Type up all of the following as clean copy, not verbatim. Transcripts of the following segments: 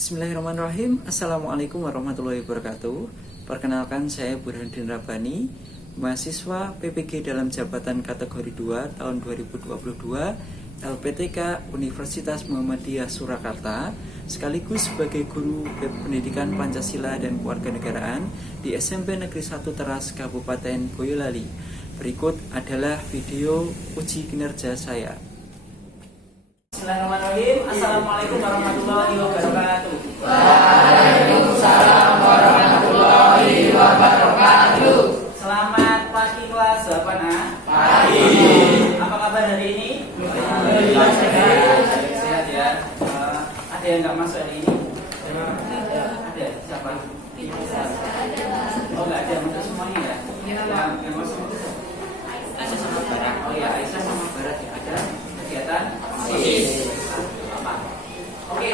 Bismillahirrahmanirrahim. Assalamualaikum warahmatullahi wabarakatuh. Perkenalkan, saya Burhanuddin Rabbani, mahasiswa PPG dalam jabatan kategori 2 tahun 2022 LPTK Universitas Muhammadiyah Surakarta, sekaligus sebagai guru pendidikan Pancasila dan Kewarganegaraan di SMP Negeri 1 Teras, Kabupaten Boyolali. Berikut adalah video uji kinerja saya. Bismillahirrahmanirrahim. Assalamualaikum warahmatullahi wabarakatuh. Waalaikumsalam warahmatullahi wabarakatuh. Selamat pagi kelas 8A. Pagi. Apa kabar hari ini? Alhamdulillah sehat. Sehat ya. Ada yang nggak masuk hari ini? Ada. Siapa? Oh, nggak ada. Masuk semuanya ya? Yang masuk Aisyah sama Barat. Oh ya, Aisyah sama Barat ya. Ada kegiatan? Apa? Oke,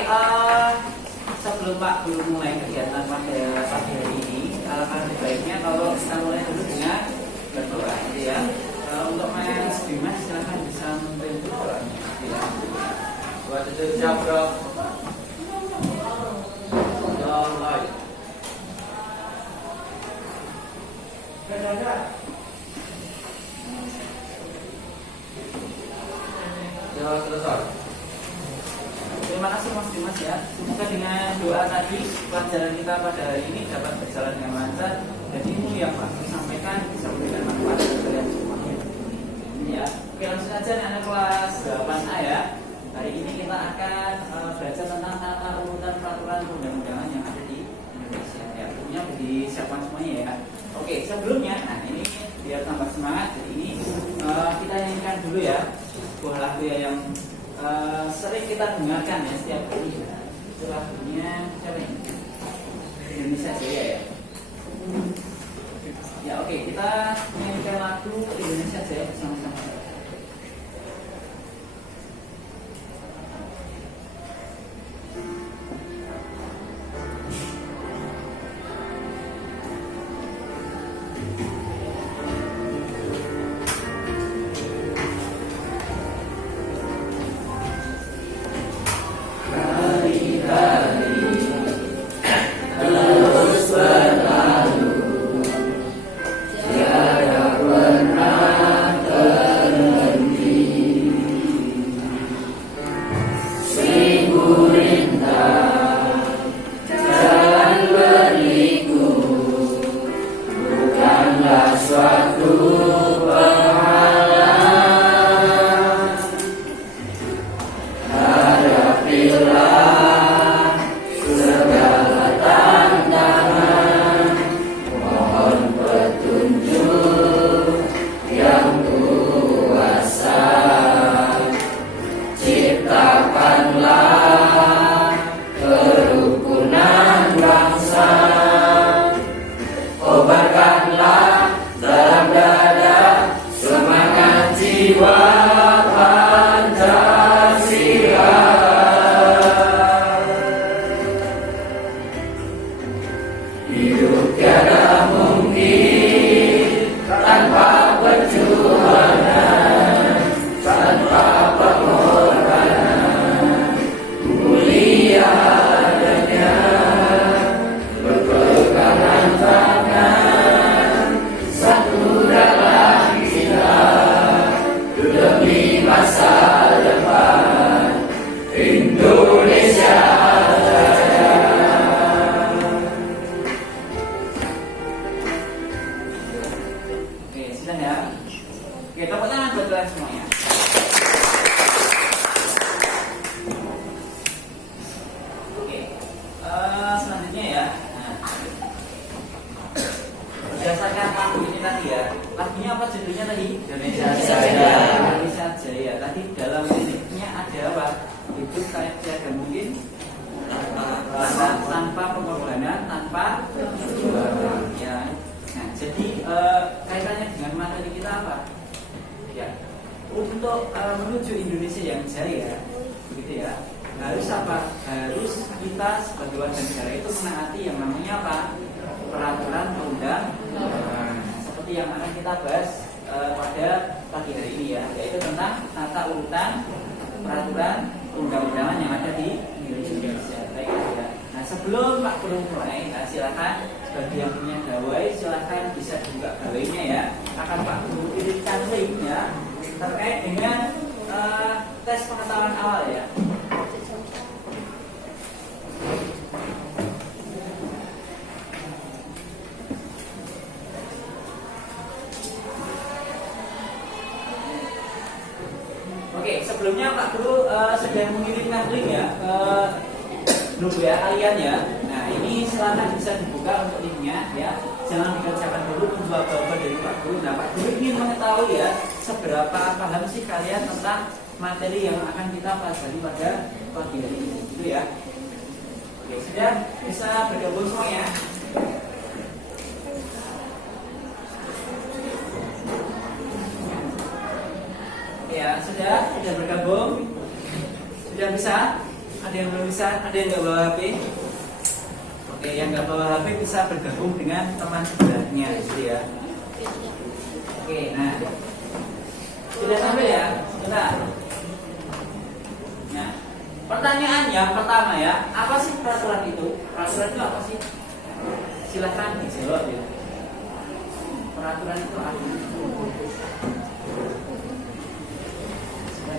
sebelum Pak belum mulai kegiatan pada pagi hari ini, alangkah lebih baiknya kalau kita mulai dulu dengan berdoa, ya. Untuk Mas Dimas, silakan bisa memimpin doanya. Buat itu jawab. Terima kasih Mas Dimas ya. Semoga dengan doa tadi pelajaran kita pada hari ini dapat berjalan dengan lancar dan ilmu yang Pak sampaikan bisa memberikan manfaat bagi kalian semuanya. Ya, oke, langsung saja anak kelas 8A ya. Hari ini kita akan belajar tentang tata urutan peraturan perundang-undangan yang ada di Indonesia. Ya, tentunya disiapkan semuanya ya. Oke, sebelumnya, nah ini biar tambah semangat. Jadi ini kita nyanyikan dulu ya sebuah lagu yang sering kita dengarkan ya setiap hari ya. Itu lagunya siapa ini? Indonesia Jaya ya. Ya oke, kita nyanyikan lagu Indonesia Jaya bersama-sama. Untuk menuju Indonesia yang jaya, begitu ya, harus apa? Harus kita sebagai warga negara itu menaati yang namanya apa? Peraturan perundang-undangan. Seperti yang akan kita bahas pada pagi hari ini ya, yaitu tentang tata urutan peraturan perundang-undangan yang ada di Indonesia. Baik ya. sebelum Pak Guru mulai, silakan bagi yang punya gawai silakan bisa dibuka gawainya ya. Akan Pak Guru kirimkan link ya terkait dengan tes pengetahuan awal ya. Oke, sebelumnya Pak Guru sedang mengirimkan link ya ke grup WA kalian ya. Nah, ini silakan bisa dibuka untuk linknya ya. Jangan dikerjakan dulu, tunggu jawaban dari Pak Guru. Nah, Pak Guru ingin mengetahui ya seberapa paham sih kalian tentang materi yang akan kita pelajari pada pagi hari ini, gitu ya. Oke, sudah bisa bergabung semuanya. Ya, sudah bergabung. Sudah bisa? Ada yang belum bisa? Ada yang nggak bawa HP? Oke, yang nggak bawa HP bisa bergabung dengan teman sebelahnya, gitu ya. Oke, nah, sudah sampai ya? Sudah. Nah, pertanyaan yang pertama ya, apa sih peraturan itu? Peraturan itu apa sih? Silahkan dijawab ya. Peraturan itu apa?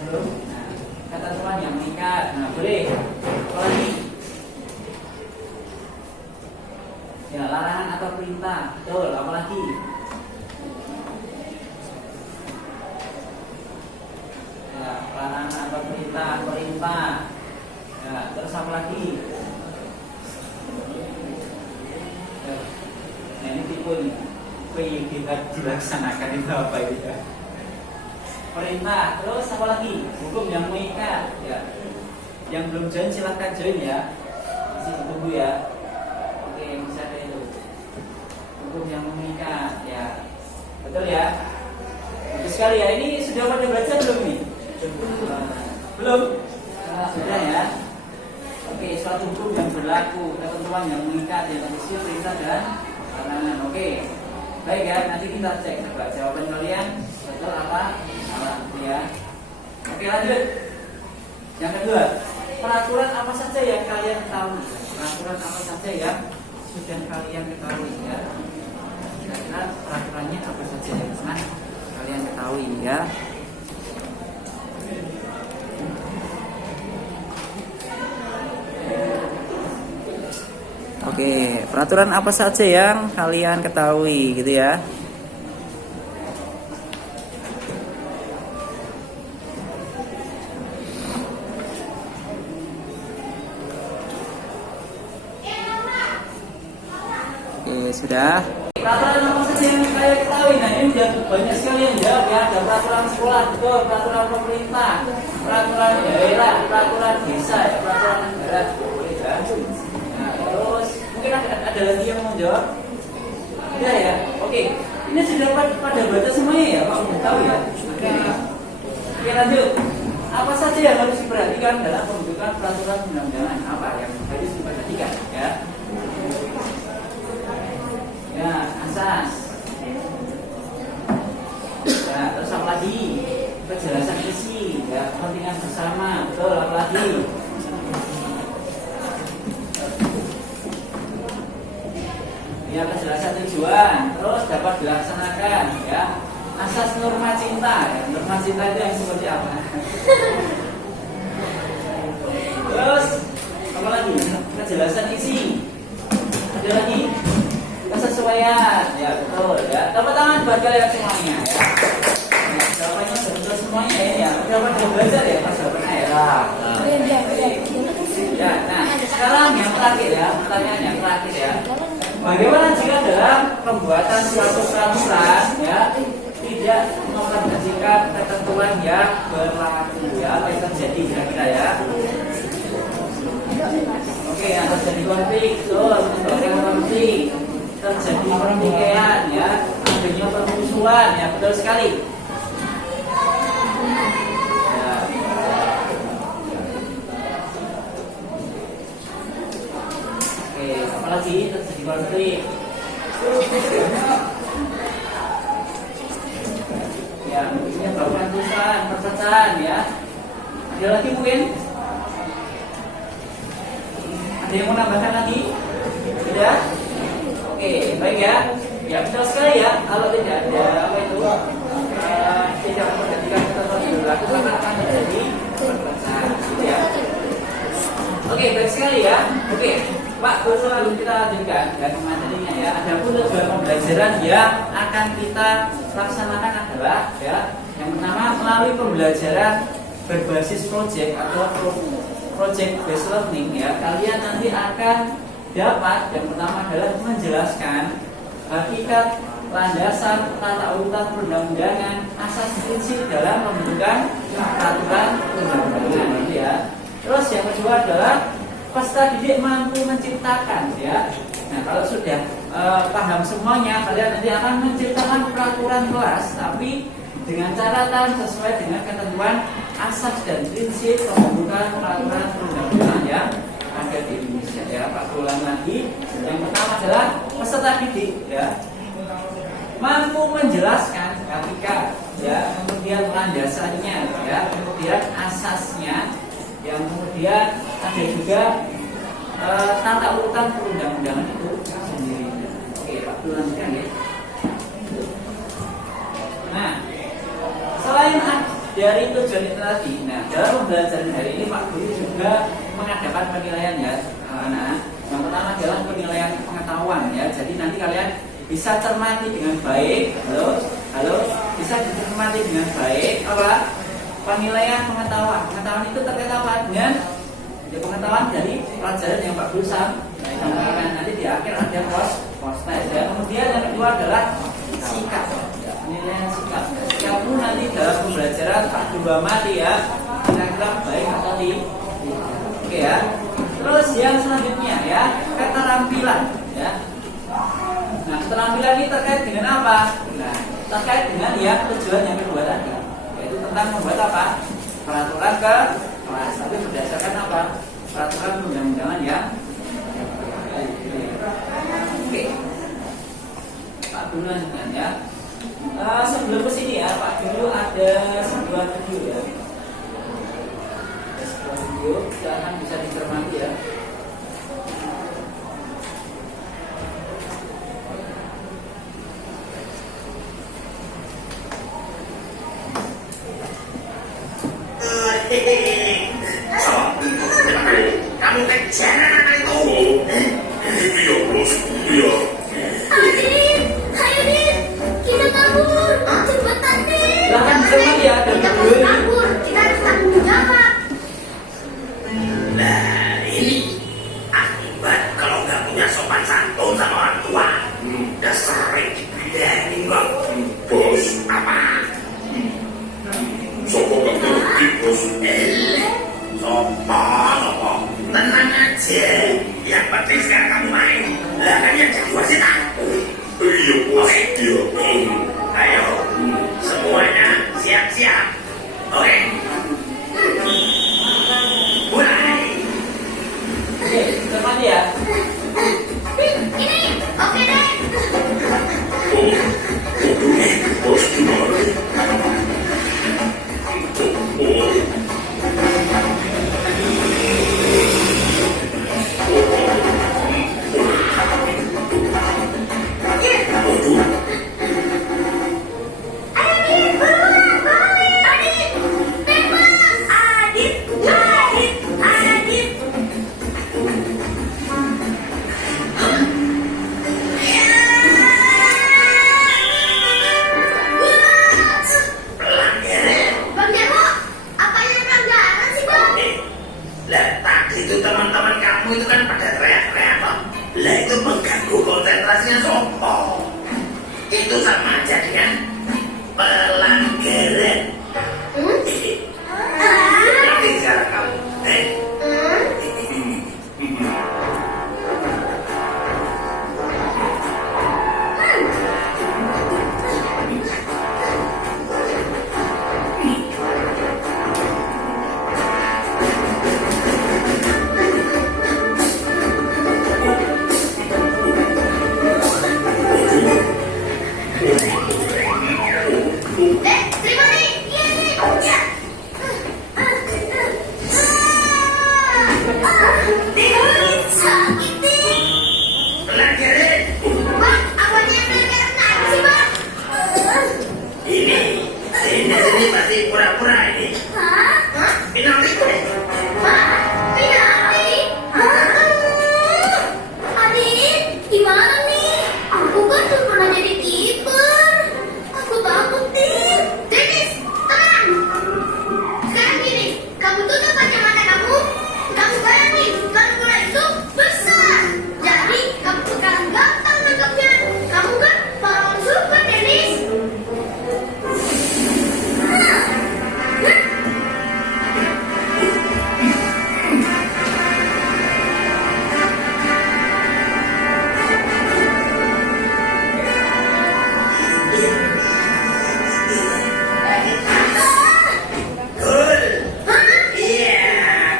Nah, kata Tuhan yang mengikat. Nah, boleh. Apa lagi? Ya, larangan atau perintah. Betul, apa lagi? Ya, larangan atau perintah. Ya, terus apa lagi? Ya. Nah, ini tipe nih. Kita dilaksanakan itu apa itu ya? Perintah, terus apa lagi? Hukum yang mengikat ya. Yang belum join silahkan join ya. Masih ditunggu ya. Oke, bisa ada itu. Hukum yang mengikat ya. Betul ya? Bagus sekali ya. Ini sudah pada baca belum nih? Belum? Sudah ya. Oke, suatu hukum yang berlaku, ketentuan yang mengikat yang terisi perintah dan larangan. Oke. Baik ya, nanti kita cek coba jawaban kalian betul apa? Salah ya. Oke, lanjut. Yang kedua, peraturan apa saja yang kalian tahu? Peraturan apa saja yang sudah kalian ketahui ya? Kira-kira peraturannya apa saja yang pernah kalian ketahui ya? Oke, peraturan apa saja yang kalian ketahui gitu ya? Oke, sudah. Peraturan apa saja yang kalian ketahui? Nah, ini udah banyak sekali yang jawab ya. Ada peraturan sekolah, betul, peraturan pemerintah, peraturan daerah, peraturan desa, peraturan negara, boleh kan? Nah, terus mungkin ada lagi yang mau jawab? Tidak ya? Oke, ini sudah pada baca semuanya ya, Pak? Sudah tahu ya? Oke, lanjut. Apa saja yang harus diperhatikan dalam pembentukan peraturan undang-undangan? Apa yang harus diperhatikan? Ya. Ya, asas. Ya, terus apa lagi? Kejelasan isi, ya, kepentingan bersama, betul. Apa lagi? Ya, kejelasan tujuan, terus dapat dilaksanakan, ya. Asas norma cinta, ya. Norma cinta itu yang seperti apa? Terus apa lagi? Kejelasan isi. Ada lagi? Kesesuaian, ya betul ya. Tepuk tangan buat kalian semuanya ya. Nah, jawabannya betul semuanya ya. Jawaban udah belajar ya pas jawabannya ya. Ya, nah sekarang yang terakhir ya, pertanyaan yang terakhir ya. Bagaimana jika dalam pembuatan suatu peraturan ya tidak memperhatikan ketentuan yang berlaku ya, apa yang terjadi kira-kira ya? Oke, yang terjadi konflik, konflik. Terjadi pertikaian ya, adanya permusuhan ya, betul sekali. Ya. Oke, apalagi terjadi konflik. Ya, mungkin permusuhan, perpecahan ya. Ada lagi mungkin? Ada yang mau nambahkan lagi? Sudah? Oke, baik ya. Ya betul sekali ya. Kalau tidak ada apa itu tidak memperhatikan ketentuan yang berlaku maka akan menjadi perpecahan. Ya. Oke, baik sekali ya. Oke, Pak, selalu kita lanjutkan dan materinya ya. Adapun tujuan pembelajaran yang akan kita laksanakan adalah ya, yang pertama melalui pembelajaran berbasis project atau project based learning ya. Kalian nanti akan dapat yang pertama adalah menjelaskan hakikat, landasan, tata urutan perundang-undangan, asas prinsip dalam pembentukan peraturan perundang-undangan ya. Terus yang kedua adalah peserta didik mampu menciptakan ya. Nah kalau sudah paham semuanya, kalian nanti akan menciptakan peraturan kelas, tapi dengan catatan sesuai dengan ketentuan asas dan prinsip pembentukan peraturan perundang-undangan yang ada di Indonesia ya. Pak ulang lagi. Yang pertama adalah peserta didik ya, mampu menjelaskan hakikat ya, kemudian landasannya ya, kemudian asasnya, yang kemudian ada juga tata urutan perundang-undangan itu sendiri. Oke, Pak lanjutkan ya. Nah, selain dari tujuan itu tadi, nah dalam pembelajaran hari ini Pak Guru juga mengadakan penilaian ya anak-anak. Yang pertama adalah penilaian pengetahuan ya. Jadi nanti kalian bisa cermati dengan baik, halo, bisa dicermati dengan baik apa? Penilaian pengetahuan. Pengetahuan itu terkait apa? Dengan ya, pengetahuan dari pelajaran yang Pak Guru sampaikan. Nanti di akhir ada post test ya. Kemudian yang kedua adalah sikap. Penilaian sikap. Sikap itu nanti dalam pembelajaran Pak Guru amati ya, kira-kira baik atau tidak. Oke ya. Terus yang selanjutnya ya, keterampilan ya. Nah, keterampilan ini terkait dengan apa? Nah, terkait dengan ya tujuan yang kedua tadi, yaitu tentang membuat apa? Peraturan ke kelas. Tapi berdasarkan apa? Peraturan perundang-undangan yang oke. Pak Guru lanjutkan ya. Sebelum ke sini ya, Pak Guru ada sebuah video ya. Ada sebuah video, silahkan bisa dicermati ya. Kamu kejar itu. Iya bos, iya. Ayo Din, kita kabur, cepetan Din. Silahkan dicermati ya. Kita harus kabur, kita harus tanggung jawab. Nah ini akibat kalau nggak punya sopan santun sama orang tua. Udah sering dibidanin kok. Bos, apa? Sopo gak ngerti bos. Sopo. Tenang aja. Yang penting sekarang kamu main. Lah kan yang jadi wasit aku. Iya bos. Iya. Ayo, semuanya siap-siap. Oke. Mulai. Oke, cermati ya. Ini, oke deh. Bos gimana? masih pura-pura ini. Hah? Penalti deh. Hah? Penalti? Hah? Adit, gimana nih? Aku kan tuh pernah jadi kiper. Aku takut nih. Dennis, tenang. Sekarang gini, kamu tutup kacamata kamu. Kamu bayangin, kalau bola itu besar. Jadi, kamu akan gampang nangkapnya. Kamu kan pahlawan super, Dennis. Hah? Cool. Hah? Iya,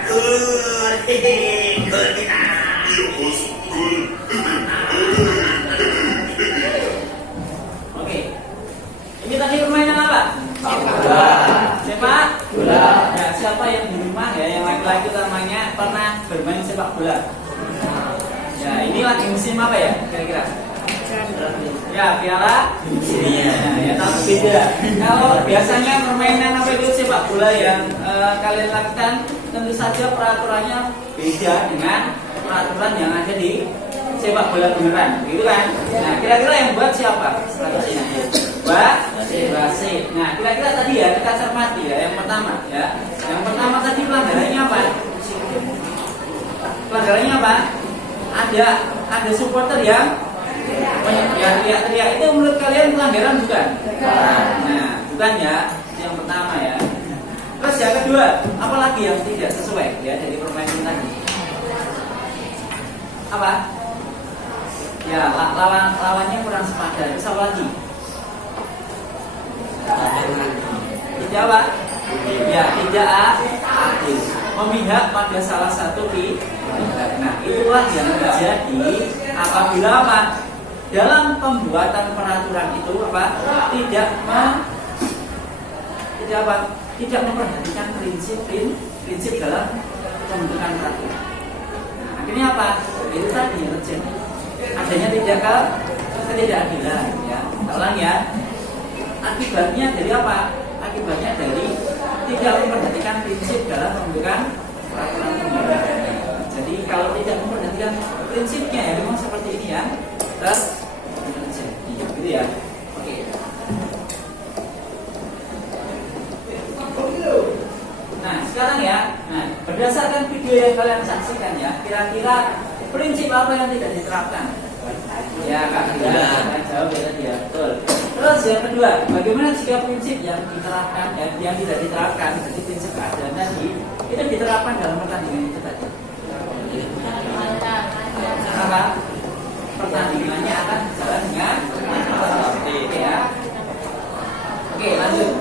cool. Hehehe, cool kita. Oke. Ini tadi permainan apa? Sepak bola. Ya, siapa yang di rumah ya, yang laki-laki utamanya pernah bermain sepak bola? Ya, ini lagi musim apa ya kira-kira? Ya, Piala Dunia. Ya, tapi beda. Kalau biasanya permainan apa itu sepak bola yang kalian lakukan, tentu saja peraturannya beda dengan peraturan yang ada di sepak bola beneran, gitu kan? Nah, kira-kira yang buat siapa? Strateginya. Wasit. Nah, kira-kira tadi ya kita cermati ya. Yang pertama ya. Yang pertama tadi pelanggarannya apa? Pelanggarannya apa? Ada supporter yang teriak-teriak. Itu menurut kalian pelanggaran bukan? Nah, bukan ya. Yang pertama ya. Terus yang kedua, apalagi yang tidak sesuai ya dari permainan tadi? Apa? Ya, lawannya kurang sepadan. Terus apa lagi? Tidak apa? Ya, tidak adil. Memihak pada salah satu pihak. Nah, itulah yang terjadi apabila apa? Dalam pembuatan peraturan itu apa? Tidak memperhatikan prinsip dalam pembentukan peraturan. Nah, akhirnya apa? Itu tadi yang terjadi. Adanya ketidakadilan ya. Ulang ya. Akibatnya dari apa? Akibatnya dari tidak memperhatikan prinsip dalam pembentukan peraturan perundang-undangan. Jadi kalau tidak memperhatikan prinsipnya ya memang seperti ini ya. Terus terjadi gitu ya. Oke. Nah sekarang ya, nah berdasarkan video yang kalian saksikan ya, kira-kira prinsip apa yang tidak diterapkan? Ya Kak Bila, jawab ya tadi ya, betul. Terus yang kedua, bagaimana jika prinsip yang diterapkan, yang tidak diterapkan, seperti prinsip keadilan tadi, itu diterapkan dalam pertandingan itu tadi? Apa? Pertandingannya akan berjalan dengan oke ya. Oke lanjut.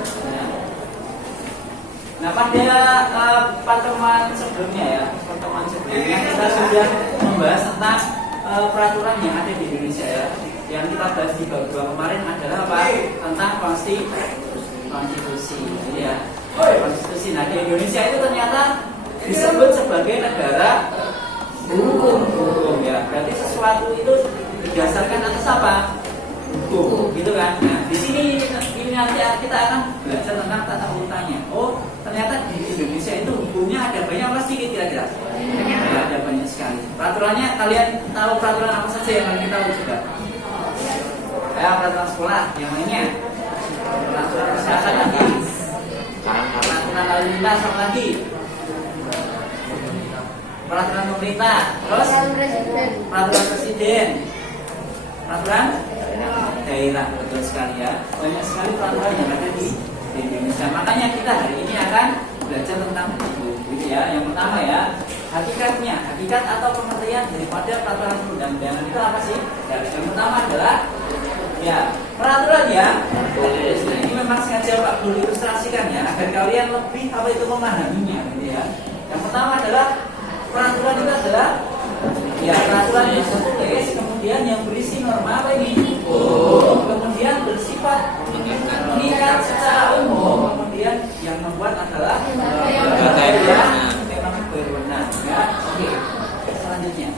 Nah pada pertemuan sebelumnya kita sudah membahas tentang peraturan yang ada di Indonesia ya. Yang kita bahas di bab 2 kemarin adalah apa? Tentang konstitusi. Jadi ya, konstitusi. Nah di Indonesia itu ternyata disebut sebagai negara hukum ya. Berarti sesuatu itu didasarkan atas apa? Hukum, gitu kan? Nah di sini ini nanti kita akan belajar tentang tata urutannya. Oh ternyata di Indonesia itu hukumnya ada banyak apa sedikit kira-kira? Ya, ada banyak sekali. Peraturannya kalian tahu peraturan apa saja yang kalian tahu juga? Ya peraturan sekolah, yang lainnya peraturan kesehatan lagi, peraturan lalu lintas apa lagi, peraturan pemerintah, terus peraturan presiden, peraturan daerah, betul sekali ya. Banyak sekali peraturan yang ada di Indonesia. Makanya kita hari ini akan belajar tentang itu, gitu ya. Yang pertama ya, hakikat atau pengertian daripada peraturan perundang-undangan itu apa sih? Ya, yang pertama adalah ya peraturan ya. Nah, ini memang sengaja Pak Guru ilustrasikan ya agar kalian lebih apa itu memahaminya, gitu ya. Yang pertama adalah peraturan itu adalah ya peraturan yang tertulis, kemudian yang berisi norma apa ini? Kemudian bersifat mengikat secara umum, kemudian yang membuat adalah yang memang berwenang. Ya, oke. Selanjutnya.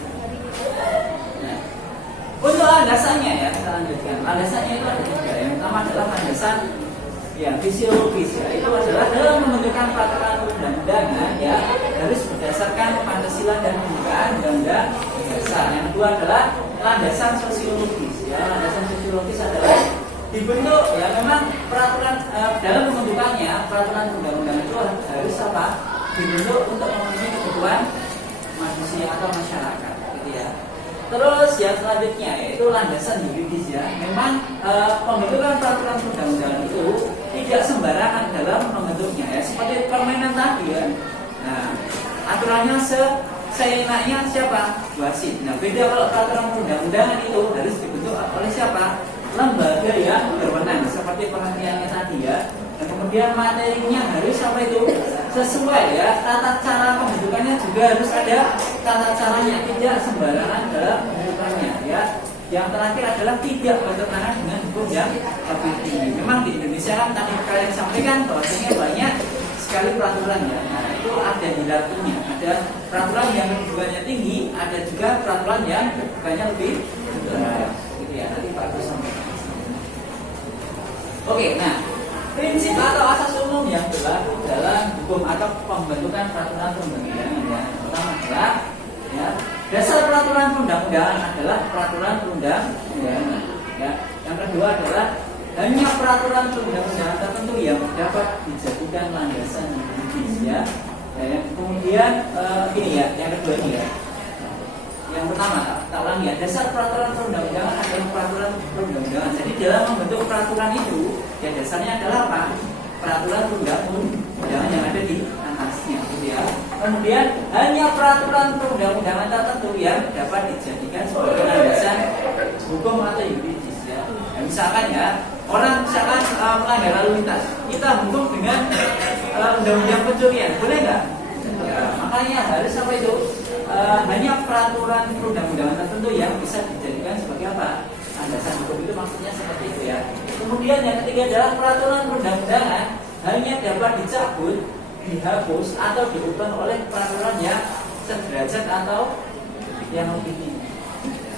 Nah, untuk landasannya ya, kita lanjutkan. Landasannya itu ada tiga. Yang pertama adalah landasan yang fisiologis ya, itu adalah dalam pembentukan peraturan undang-undangan ya harus berdasarkan Pancasila dan pembukaan undang-undang dasar. Yang kedua adalah landasan sosiologis ya. Landasan sosiologis adalah dibentuk ya memang peraturan dalam pembentukannya peraturan undang-undang itu harus apa? Dibentuk untuk memenuhi kebutuhan manusia atau masyarakat gitu ya. Terus yang selanjutnya yaitu landasan yuridis ya. Memang pembentukan peraturan undang-undangan itu tidak sembarangan dalam membentuknya ya. Seperti permainan tadi ya. Nah, aturannya seenaknya siapa? Wasit. Nah, beda kalau peraturan undang-undangan itu harus dibentuk oleh siapa? Lembaga yang berwenang seperti pengertiannya tadi ya. Dan kemudian materinya harus apa itu sesuai ya, tata cara pembentukannya juga harus ada tata caranya, tidak sembarangan dalam pembentukannya ya. Yang terakhir adalah tidak bertentangan dengan hukum yang lebih tinggi. Memang di Indonesia kan tadi kalian sampaikan bahwasanya banyak sekali peraturan ya. Nah, itu ada hierarkinya, ada peraturan yang kedudukannya tinggi, ada juga peraturan yang kedudukannya lebih rendah. Gitu ya, nanti Pak Agus sampaikan. Oke, nah prinsip atau asas umum yang berlaku dalam hukum atau pembentukan peraturan perundang-undangan yang pertama adalah ya, dasar peraturan perundang-undangan adalah peraturan perundang-undangan ya. Yang kedua adalah hanya peraturan perundang-undangan tertentu yang dapat dijadikan landasan yuridis ya. Kemudian ini ya, yang kedua ini ya. Yang pertama, tak ulangi ya, dasar peraturan perundang-undangan adalah peraturan perundang-undangan. Jadi dalam membentuk peraturan itu, ya dasarnya adalah apa? Peraturan perundang-undangan yang ada di atasnya, gitu ya. Kemudian hanya peraturan perundang-undangan tertentu yang dapat dijadikan sebagai landasan hukum atau yuridis ya. Ya misalkan ya, orang misalkan melanggar lalu lintas, kita hukum dengan undang-undang pencurian, boleh nggak? Ya, makanya harus apa itu? Hanya peraturan perundang-undangan tertentu yang bisa dijadikan sebagai apa? Landasan hukum itu maksudnya seperti itu ya. Kemudian yang ketiga adalah peraturan perundang-undangan hanya dapat dicabut, dihapus atau diubah oleh peraturan yang sederajat atau yang lebih tinggi.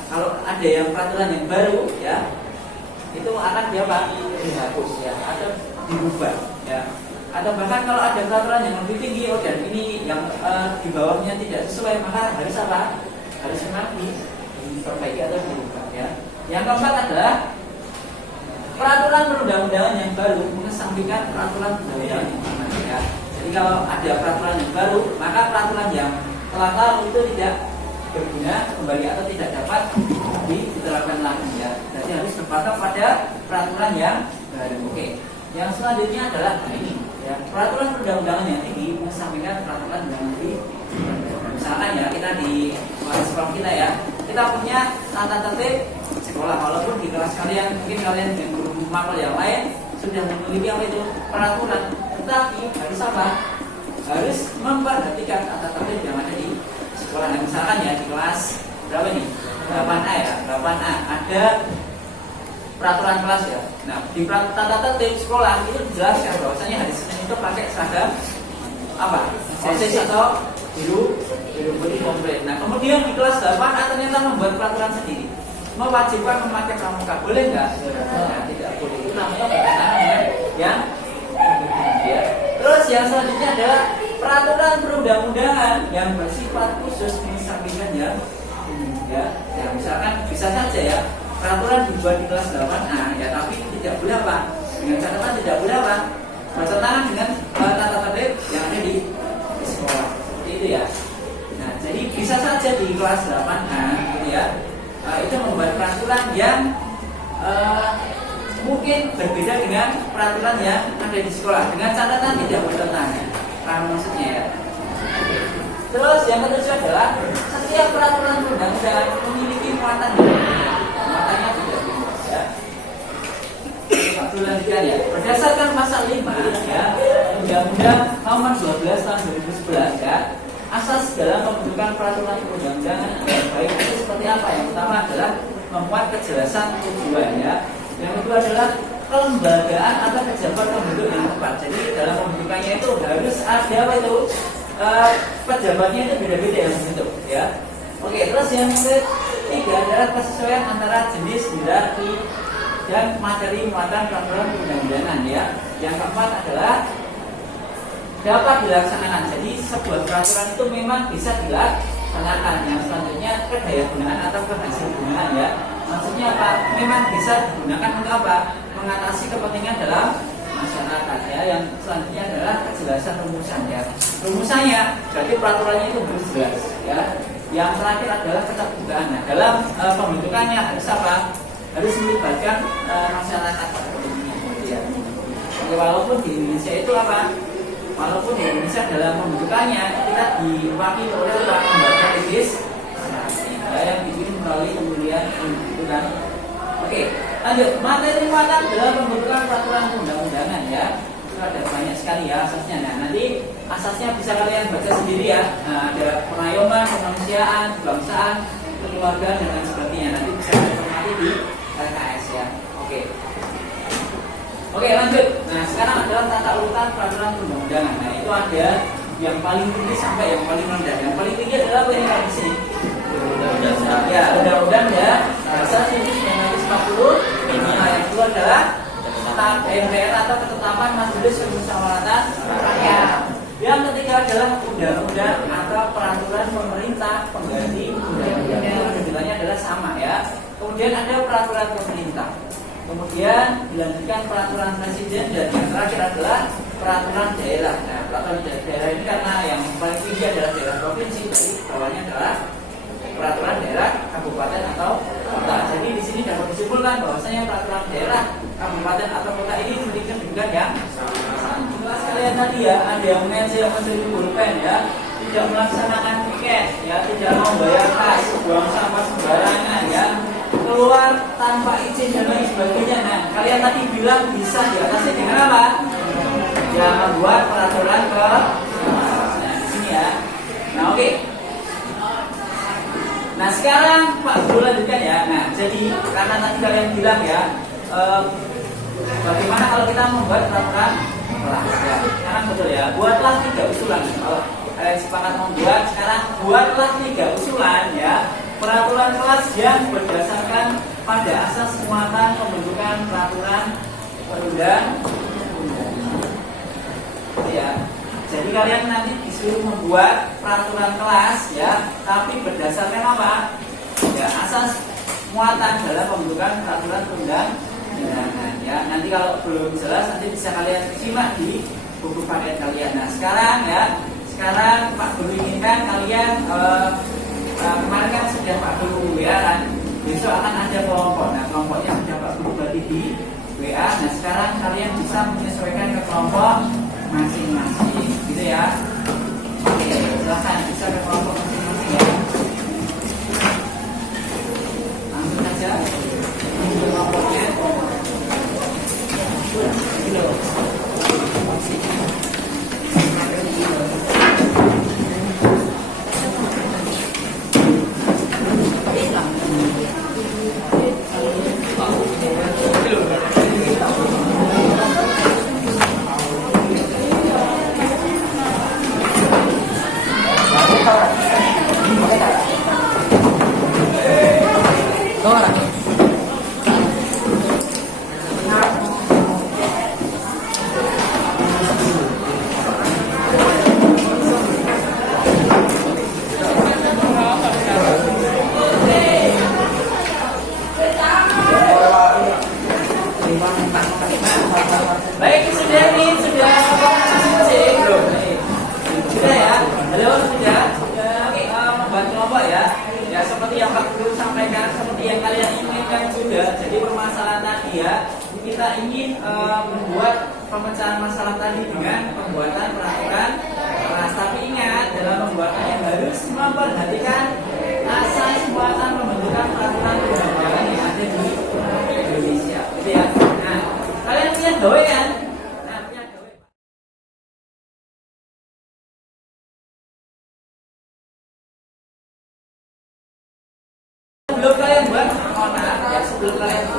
Kalau ada yang peraturan yang baru ya, itu akan dihapus ya atau diubah ya. Atau bahkan kalau ada peraturan yang lebih tinggi dan ini yang di bawahnya tidak sesuai, maka harus apa? Harus memang diperbaiki atau diubah ya. Yang keempat adalah peraturan perundang-undangan yang baru mengesampingkan peraturan perundang-undangan yang lama ya. Jadi kalau ada peraturan yang baru, maka peraturan yang telah lalu itu tidak berguna kembali atau tidak dapat diterapkan lagi ya. Jadi harus berpatok pada peraturan yang baru. Oke. Yang selanjutnya adalah ini ya, peraturan perundang-undangan yang tinggi mengesampingkan peraturan yang lebih rendah. Misalkan ya kita di sekolah kita ya, kita punya tata tertib sekolah, walaupun di kelas kalian mungkin kalian dengan guru makul yang lain sudah memiliki apa itu peraturan, tetapi harus apa? Harus memperhatikan tata tertib yang ada di sekolah. Nah, misalkan ya di kelas berapa nih? 8A ya, 8A ada peraturan kelas ya. Nah, di tata tertib sekolah itu dijelaskan bahwasanya hari Senin itu pakai seragam apa? OSIS atau biru putih komplit. Nah, kemudian di kelas 8A ternyata membuat peraturan sendiri, mewajibkan memakai pramuka, boleh nggak? Nah, tidak boleh. Itu namanya peraturan yang ya. Terus yang selanjutnya adalah peraturan perundang-undangan yang bersifat khusus mengesampingkan ya. Ya, misalkan bisa saja ya. Peraturan dibuat di kelas 8A ya, tapi tidak boleh apa? Dengan catatan tidak boleh apa? Bertentangan dengan tata tertib yang ada di sekolah. Seperti itu ya. Nah, jadi bisa saja di kelas 8A gitu ya. Itu membuat peraturan yang mungkin berbeda dengan peraturan yang ada di sekolah dengan catatan tidak bertentangan. Paham maksudnya ya? Terus yang ketujuh adalah setiap peraturan perundang-undangan memiliki muatan muatannya tidak bebas ya. Lanjutkan ya. Berdasarkan pasal 5 ya, Undang-Undang Nomor 12 Tahun 2011 ya, asas dalam pembentukan peraturan perundang-undangan yang baik itu seperti apa? Yang pertama adalah membuat kejelasan tujuan ya. Yang kedua adalah kelembagaan atau pejabat pembentuk yang tepat. Jadi dalam pembentukannya itu harus ada apa itu? Pejabatnya itu beda-beda yang membentuk ya. Oke, terus yang ketiga adalah kesesuaian antara jenis hierarki dan materi muatan peraturan perundang-undangan ya. Yang keempat adalah dapat dilaksanakan. Jadi sebuah peraturan itu memang bisa dilaksanakan. Yang selanjutnya kedaya gunaan atau kehasil gunaan ya. Maksudnya apa? Memang bisa digunakan untuk apa? Mengatasi kepentingan dalam masyarakat ya. Yang selanjutnya adalah kejelasan rumusan ya. Rumusannya berarti peraturannya itu harus jelas ya. Yang terakhir adalah keterbukaan. Nah, dalam pembentukannya harus apa? Harus melibatkan masyarakat pada umumnya ya. Oke, walaupun di Indonesia itu apa? Walaupun di Indonesia dalam pembentukannya kita diwakili oleh lembaga legislasi yang dipimpin melalui pemilihan pembentukan. Oke, lanjut materi muatan dalam pembentukan peraturan undang-undangan ya. Itu ada banyak sekali ya asasnya. Nah, nanti asasnya bisa kalian baca sendiri ya. Nah, ada pengayoman, kemanusiaan, kebangsaan, kekeluargaan dan lain sebagainya. Nanti bisa kalian di LKS ya. Oke, lanjut. Nah, sekarang adalah tata urutan peraturan perundang-undangan. Nah, itu ada yang paling tinggi sampai yang paling rendah. Yang paling tinggi adalah apa yang di sini? Ya, undang-undang ya. Pasal 1940. Nah, yang kedua adalah MPR atau ketetapan Majelis Permusyawaratan Rakyat. Yang ketiga adalah undang-undang atau peraturan pemerintah pengganti undang-undang. Judulnya adalah sama ya. Kemudian ada peraturan pemerintah. Kemudian dilanjutkan peraturan presiden dan yang terakhir adalah peraturan daerah. Nah, peraturan daerah ini karena yang paling tinggi adalah daerah provinsi, jadi bawahnya adalah peraturan daerah kabupaten atau kota. Jadi di sini dapat disimpulkan bahwasanya peraturan daerah kabupaten atau kota ini memiliki kedudukan yang sama. Jelas kalian tadi ya, ada yang mengajar mencuri pulpen ya, tidak melaksanakan piket ya, tidak membayar kas, buang sampah sembarangan ya, keluar tanpa izin dan lain sebagainya. Nah, kalian tadi bilang bisa diatasi dengan apa? Ya, membuat peraturan ke nah, di sini ya. Nah, oke. Nah, sekarang Pak Guru lanjutkan ya. Nah, jadi karena tadi kalian bilang ya, bagaimana kalau kita membuat peraturan kelas ya? Sekarang betul ya, buatlah 3 usulan. Kalau kalian sepakat membuat, sekarang buatlah 3 usulan ya. Peraturan kelas yang berdasarkan pada asas muatan pembentukan peraturan perundang-undangan. Ya. Jadi kalian nanti disuruh membuat peraturan kelas ya, tapi berdasarkan apa? Ya, asas muatan dalam pembentukan peraturan perundang-undangan ya. Nanti kalau belum jelas nanti bisa kalian simak di buku paket kalian. Nah, sekarang Pak Guru inginkan kalian kemarin kan sudah Pak Guru WA kan, besok akan ada kelompok. Nah, kelompoknya sudah Pak Guru bagi di WA. Nah, sekarang kalian bisa menyesuaikan ke kelompok masing-masing, gitu ya. Oke, silahkan bisa ke kelompok masing-masing ya. Langsung saja ke kelompoknya. Gitu. Baik, sudah masing-masing belum? Sudah ya? Halo, sudah? Oke, membuat kelompok ya. Ya, seperti yang Pak Guru sampaikan, seperti yang kalian inginkan juga. Jadi permasalahan tadi ya, kita ingin membuat pemecahan masalah tadi dengan pembuatan peraturan kelas. Tapi ingat, dalam pembuatannya harus memperhatikan asas muatan pembentukan peraturan perundang-undangan yang ada di Indonesia. Gitu ya. Nah, kalian punya gawe kan? Nah, punya gawe. Sebelum kalian buat, mohon maaf ya, sebelum kalian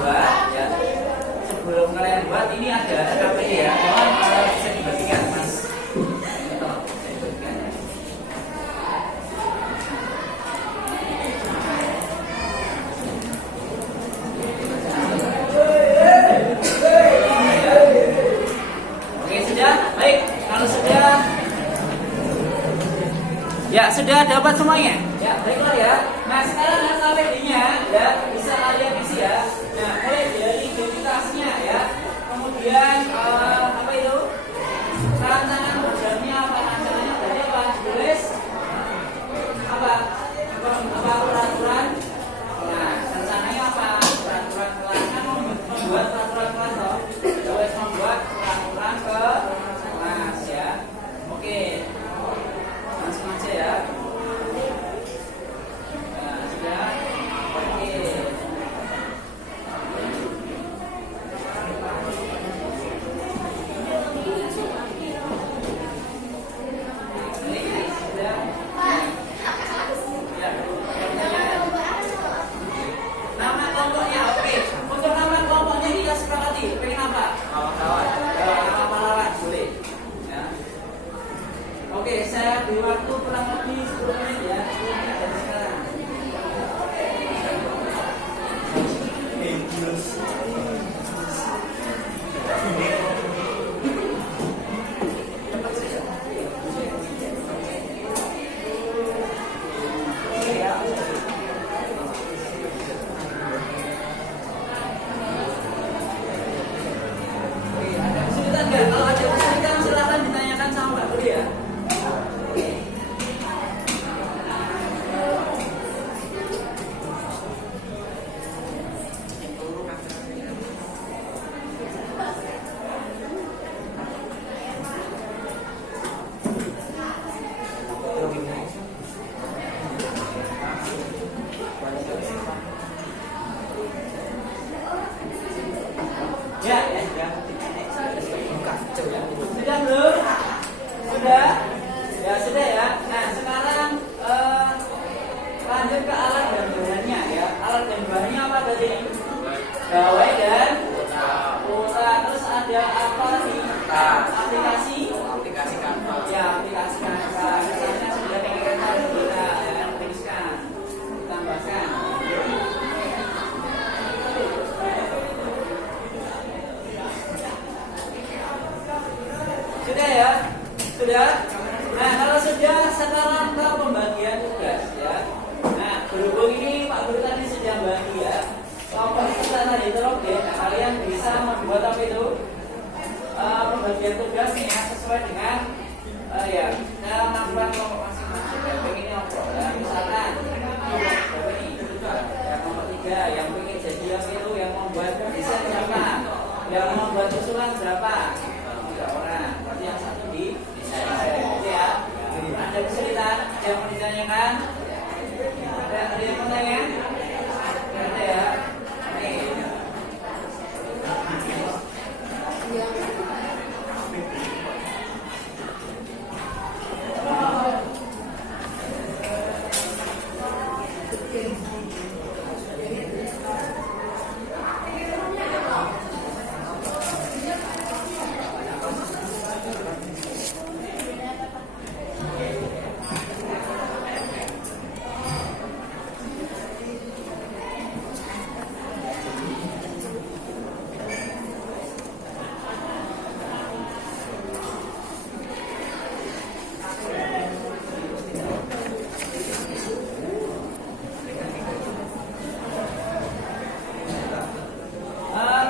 buat ini ada KPI ya. Mohon bisa dibagikan Mas. Saya bagikan ya. Ya, sudah dapat semuanya? Ya, baiklah ya. Nah, sekarang alfabetnya ya bisa kalian isi ya. Nah, mulai dari identitasnya ya. Kemudian apa itu? Rancangan programnya apa? Rancangannya dari apa? Tulis apa? Apa peraturan? Nah, rencananya apa? Peraturan kelas. Kan membuat peraturan kelas toh. Tulis membuat peraturan ke kelas ya. Oke. Langsung aja ya. Nah, sudah. Oke. Ini sudah. Ya. Nama kelompoknya oke. Untuk nama kelompoknya kita sepakati. Pengen apa? Kawan-kawan. Nama pahlawan boleh. Ya. Oke, saya beri waktu kurang lebih 10 menit ya. 10 menit dari sekarang. Oke, ada kesulitan nggak? Kalau ada kesulitan silakan ditanyakan sama Mbak Budi ya. Ya, sudah belum? Sudah? Ya sudah ya. Nah sekarang lanjut ke alat dan bahannya ya. Alat dan bahannya apa tadi? Gawai dan pulsa. Terus ada apa nih? Aplikasi? Aplikasi kantor. Ya aplikasi kantor. Misalnya sudah pakai kantor kita ya, tuliskan, tambahkan. Sudah ya? Sudah? Nah kalau sudah sekarang ke pembagian tugas ya. Nah berhubung ini Pak Guru tadi sudah bagi ya. Kelompok kita tadi terobek. Nah kalian bisa membuat apa itu? Pembagian tugasnya sesuai dengan ya kemampuan kelompok masing-masing. Yang pengennya apa? Ya, misalkan berapa nih? Yang nomor 3 yang pengen jadi apa itu? Yang membuat desain berapa? Yang membuat usulan berapa? 3 orang. Berarti yang satu di desain. Oke ya. Ada kesulitan yang mau ditanyakan? Ada yang mau tanya? Ada ya. Nih.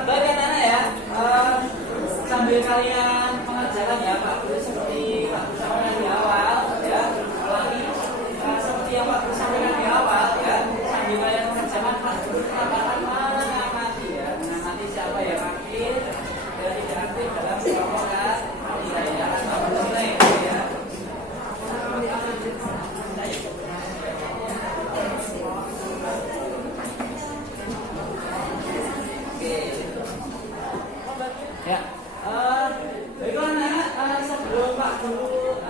Bagian mana ya? Sambil kalian mengerjakan ya Pak Guru seperti Pak Guru sampaikan di awal ya. Ulangi seperti yang Pak Guru sampaikan di awal ya. Sambil kalian mengerjakan Pak Guru akan mengamati ya. Mengamati siapa yang aktif dan tidak aktif dalam kelompok kan. Tidak ya. Pak Guru mulai ya. Ya, bagaimana sebelum Pak Guru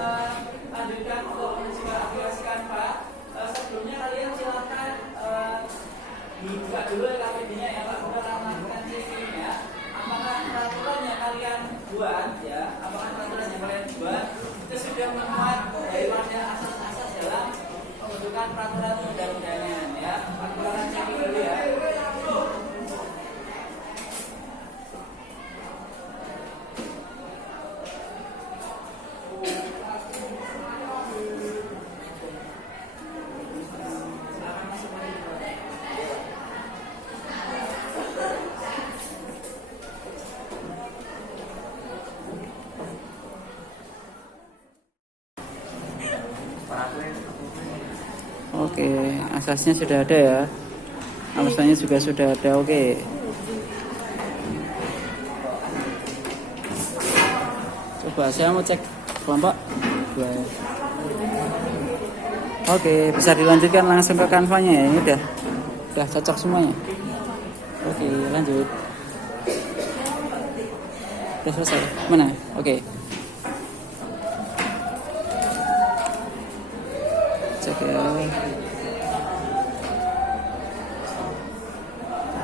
Oke, asasnya sudah ada ya. Alasannya juga sudah ada. Oke. Coba saya mau cek kelompok 2. Oke, bisa dilanjutkan langsung ke kanvanya ya. Ini udah cocok semuanya. Oke, lanjut. Udah selesai. Mana? Oke. Cek ya.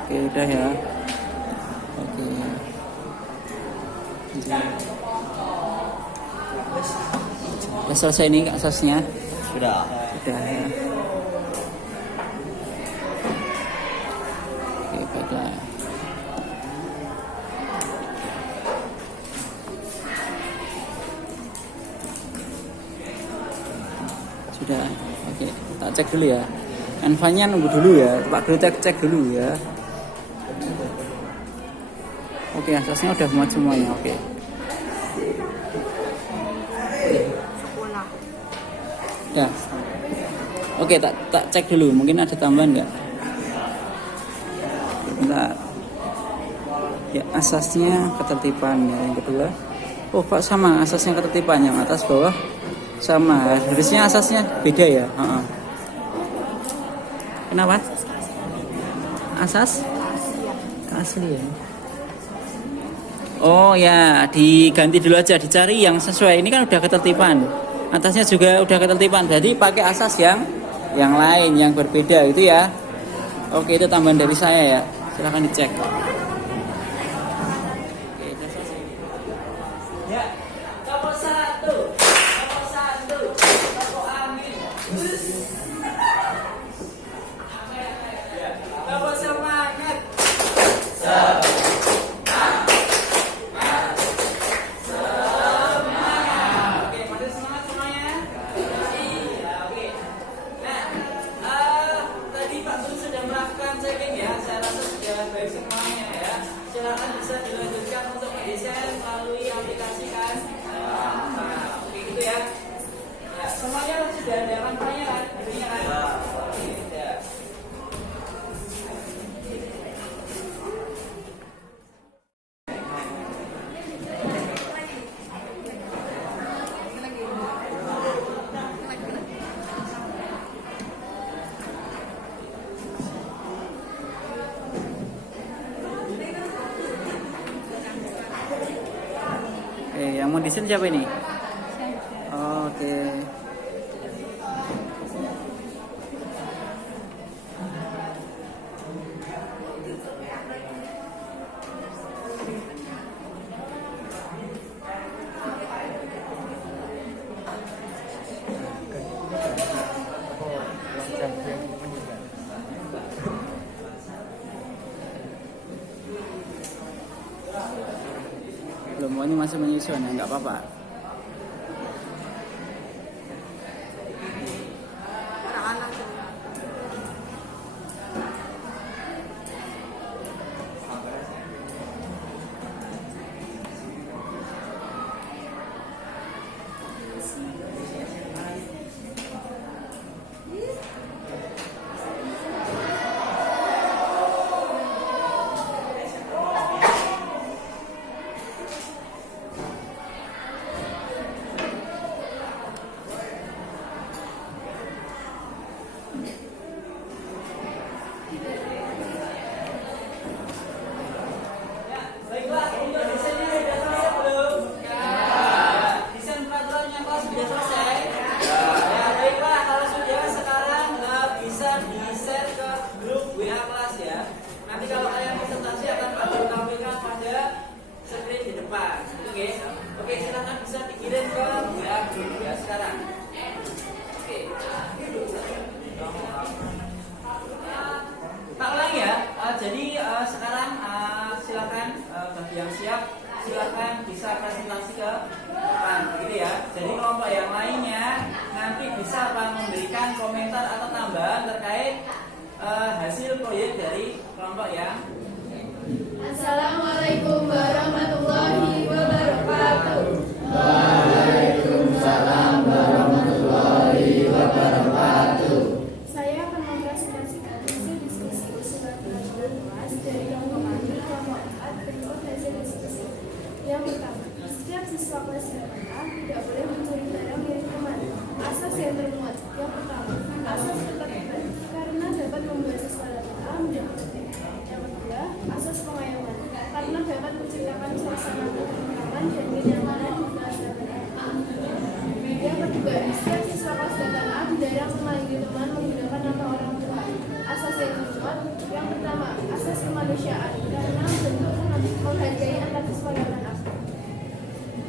Oke, udah ya. Oke. Udah selesai nih asasnya. Sudah. Sudah ya. Oke, baiklah. Sudah. Oke, tak cek dulu ya. Enva-nya nunggu dulu ya. Pak Guru cek dulu ya. Oke, asasnya udah muat semuanya. Oke. Ya. Oke, tak cek dulu. Mungkin ada tambahan nggak? Bentar. Ya, asasnya ketertiban ya. Yang kedua. Oh, Pak, sama asasnya ketertiban, yang atas bawah sama. Harusnya asasnya beda ya. Kenapa? Asas? Asli ya. Oh ya, diganti dulu aja, dicari yang sesuai. Ini kan udah ketertiban. Atasnya juga udah ketertiban. Jadi pakai asas yang lain, yang berbeda itu ya. Oke, itu tambahan dari saya ya. Silahkan dicek. Oke, udah selesai. Ya, nomor 1. Nomor Amin. Nomor semangat. Silakan bisa dilanjutkan untuk mendesain melalui aplikasi kan. Oke gitu ya. Ya, semuanya sudah ada kampanye kan? Videonya kan? Sudah. Yang mau desain siapa ini? Oh, oke. Belum, ini masih menyusun ya, nggak apa-apa. Baiklah, untuk desainnya sudah selesai belum? Ya. Desain peraturannya kelas sudah selesai? Ya. Baiklah, kalau sudah sekarang bisa di-share ke grup WA kelas ya. Nanti kalau kalian presentasi akan Pak Guru tampilkan pada screen di depan. Oke, silakan bisa dikirim ke WA grup ya sekarang. Oke. Tak ulangi ya. Jadi sekarang silakan bagi yang siap silakan bisa presentasi ke depan, gitu ya. Jadi kelompok yang lainnya nanti bisa memberikan komentar atau tambahan terkait hasil proyek dari kelompok yang. Assalamualaikum warahmatullahi wabarakatuh. Waalaikumsalam warahmatullahi wabarakatuh. Saya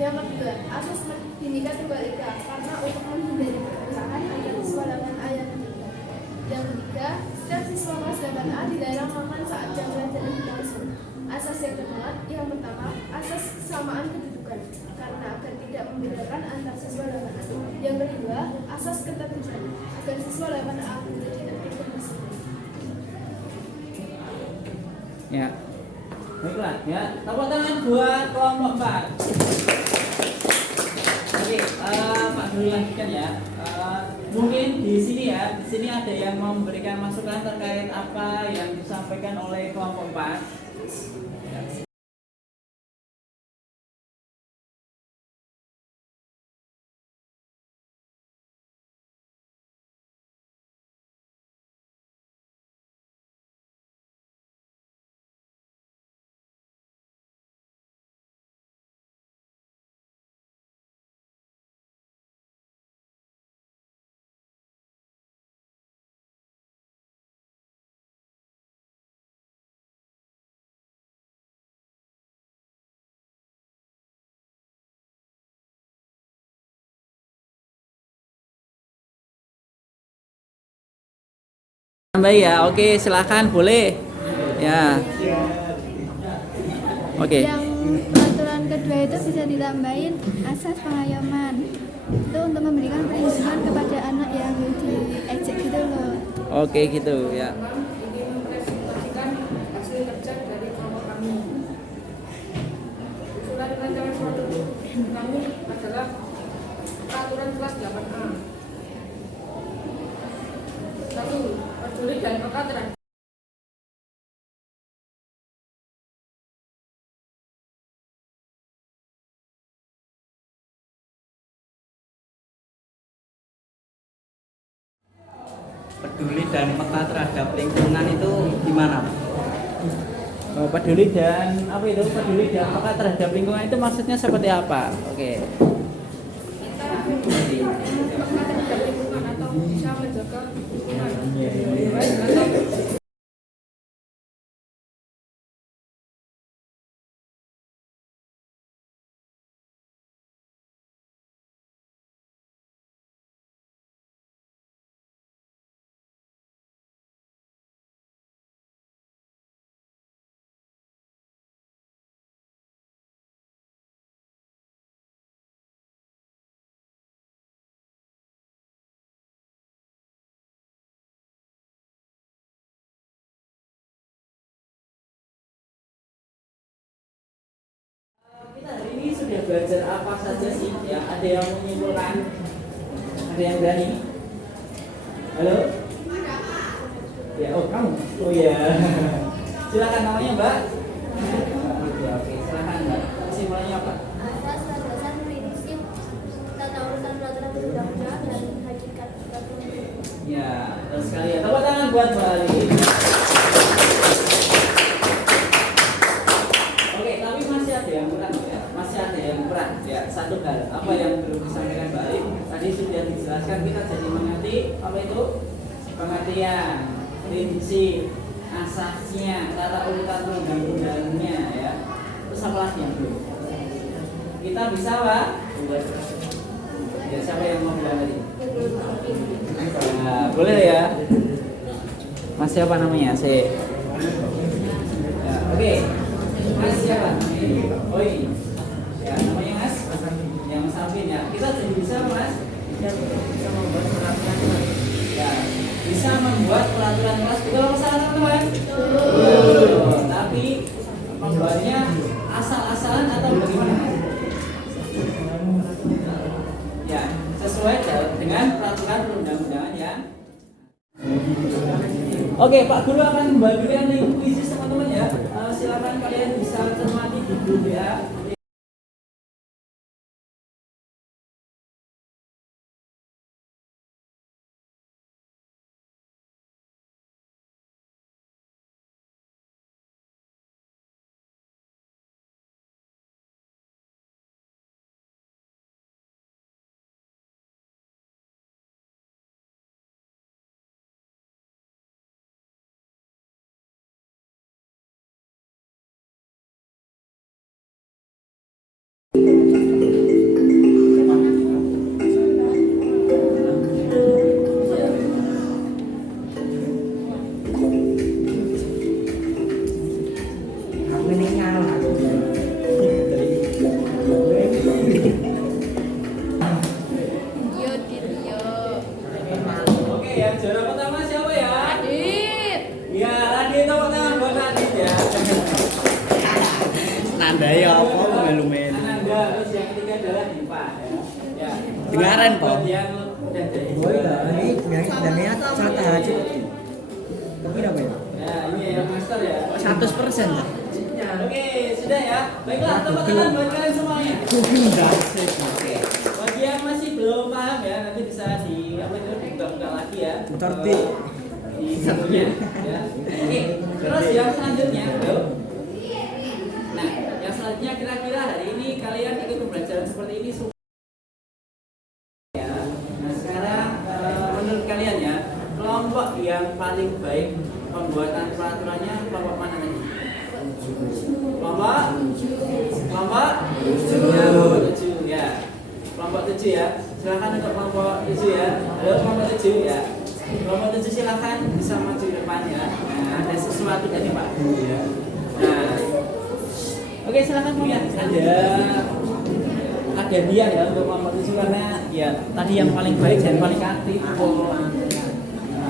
Yang kedua, asas Bhinneka Tunggal Ika karena untuk menghindari perpecahan antara siswa dengan ayah dan ibu. Yang ketiga, setiap siswa kelas 8A dilarang makan saat jam pelajaran berlangsung. Asas yang pertama, asas kesamaan kedudukan karena agar tidak membedakan antar siswa 8A. Yang kedua, asas ketertiban agar siswa 8A menjadi tertib berdisiplin. Ya. Baiklah, ya. Tepuk tangan buat kelompok 4. Oke, Pak Dulu lanjutkan ya. Mungkin di sini ya, di sini ada yang memberikan masukan terkait apa yang disampaikan oleh kelompok 4. Ya. Tambah ya, oke silakan boleh. Ya. Oke. Yang peraturan kedua itu bisa ditambahin asas pengayoman. Itu untuk memberikan perlindungan kepada anak yang diejek gitu loh. Oke gitu ya. Ini mempresentasikan hasil kerja dari kelompok kami. Usulan rancangan suatu kami adalah peraturan kelas 8A. 1. Peduli dan peka terhadap peduli dan peka terhadap lingkungan itu gimana? Oh, peduli dan apa itu? Peduli dan peka terhadap lingkungan itu maksudnya seperti apa? Oke. kita peka terhadap lingkungan atau bisa menjaga lingkungan. Baik, atau Kita hari ini sudah belajar apa saja sih? Ya, ada yang menyimpulkan? Ada yang berani? Halo? Ya, oh kamu? Oh ya. Silakan namanya Mbak. Oke, silakan Mbak. Kesimpulannya apa? Asas landasan prinsip tata urutan peraturan perundang-undangan dan hakikat peraturan. Ya, terus sekali ya. Tepuk tangan buat Mbak Ali. Oke, tapi masih ada yang kurang ya. Masih ada yang kurang ya. Satu hal, apa yang belum disampaikan Mbak Ali? Tadi sudah dijelaskan, kita jadi mengerti apa itu pengertian, prinsip, asasnya, tata urutan perundang-undangnya ya. Terus apa lagi yang belum? Kita bisa Pak? Ya, siapa yang mau bilang tadi? Nah, boleh ya. Mas siapa namanya? Ya, oke. Mas siapa? Oh ini. Ya, namanya Mas. Yang Mas Alvin ya. Kita jadi bisa Mas. Bisa membuat peraturan. Ya, bisa membuat peraturan kelas. Betul apa salah teman-teman? Betul. Tapi membuatnya asal-asalan atau bagaimana? Ya, sesuai dengan peraturan perundang-undangan yang. Oke, Pak Guru akan membagikan link kuisis teman-teman ya. Silakan kalian bisa cermati di grup ya. yang juara pertama siapa ya? Adit. Ya, Radit tepuk tangan buat Radit ya. Nanda ya apa melu-melu. Ananda, terus yang ketiga adalah Diva ya. Ya. Dengaran, Pak. Buat yang udah jadi juara. Ya, ini yang master ya. 100%. Oke, sudah ya. Baiklah, tepuk tangan buat kalian semuanya. Oke. Bagi yang masih belum paham ya, nanti bisa dibuka lagi ya. Di bukunya ya. Oke, terus yang selanjutnya, yuk. Nah, yang selanjutnya kira-kira hari ini kalian ikut pembelajaran seperti ini ya. Nah, sekarang menurut kalian ya, kelompok yang paling baik pembuatan peraturannya kelompok mana tadi? Kelompok 7 ya. Kelompok 7 ya. Silakan untuk kelompok 7 ya. Halo kelompok 7 ya. Kelompok 7 silakan bisa maju ke depan ya. Nah, ada sesuatu tadi Pak. Nah, oke silakan punya ada dia ya untuk kelompok 7 karena ya tadi yang paling baik dan paling aktif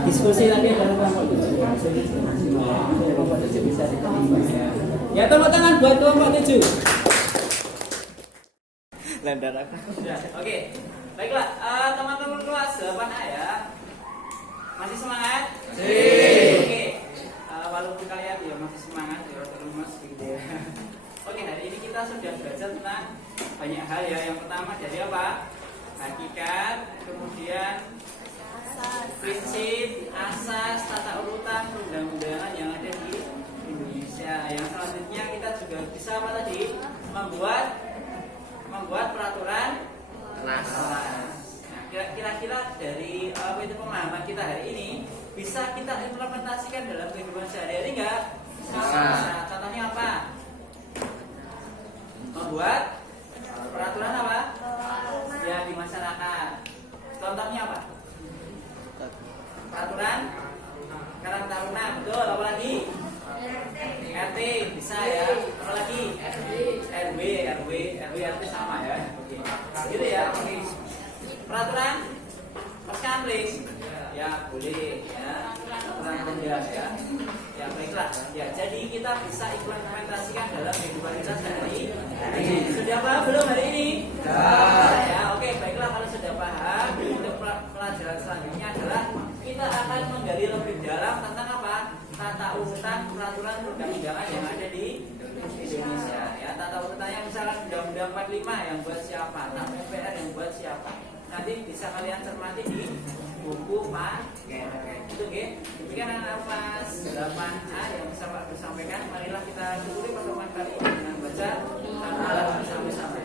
diskusi tadi adalah kelompok 7. Kelompok 7 bisa diterima ya. Ya tepuk tangan buat kelompok 7. Landar aku. Sudah. Oke. Baiklah, teman-teman kelas 8A ya. Masih semangat? Oke. Walaupun kalian ya masih semangat ya terus gitu ya. Oke, hari ini kita sudah belajar tentang banyak hal ya. Yang pertama dari apa? Hakikat, kemudian prinsip, asas, tata urutan undang-undangan yang ada di Indonesia. Yang selanjutnya kita juga bisa apa tadi? Membuat peraturan kelas. Nah, kira-kira dari apa itu pemahaman kita hari ini bisa kita implementasikan dalam kehidupan sehari-hari enggak? Bisa. Contohnya apa? Membuat peraturan apa? Ya di masyarakat. Contohnya apa? Peraturan Karang Taruna, betul. Apa lagi? RT bisa ya. Apa lagi? RW RT sama ya. Oke. Gitu ya. Oke. Peraturan Paskantris ya boleh ya. Peraturan rendah ya. Ya baiklah. Ya jadi kita bisa implementasikan dalam kehidupan kita sehari-hari. Sudah paham belum hari ini? Ya. Oke, baiklah kalau sudah paham, untuk pelajaran selanjutnya adalah kita akan menggali lebih dalam tentang apa? Tata urutan peraturan perundang-undangan yang ada di Indonesia. Ya, tata urutannya misalkan Undang-Undang 45 yang buat siapa, tata MPR yang buat siapa. Nanti bisa kalian cermati di buku itu oke. Demikian anak kelas 8A yang bisa Pak sampaikan. Marilah kita tutupi pertemuan kali ini dengan baca sampai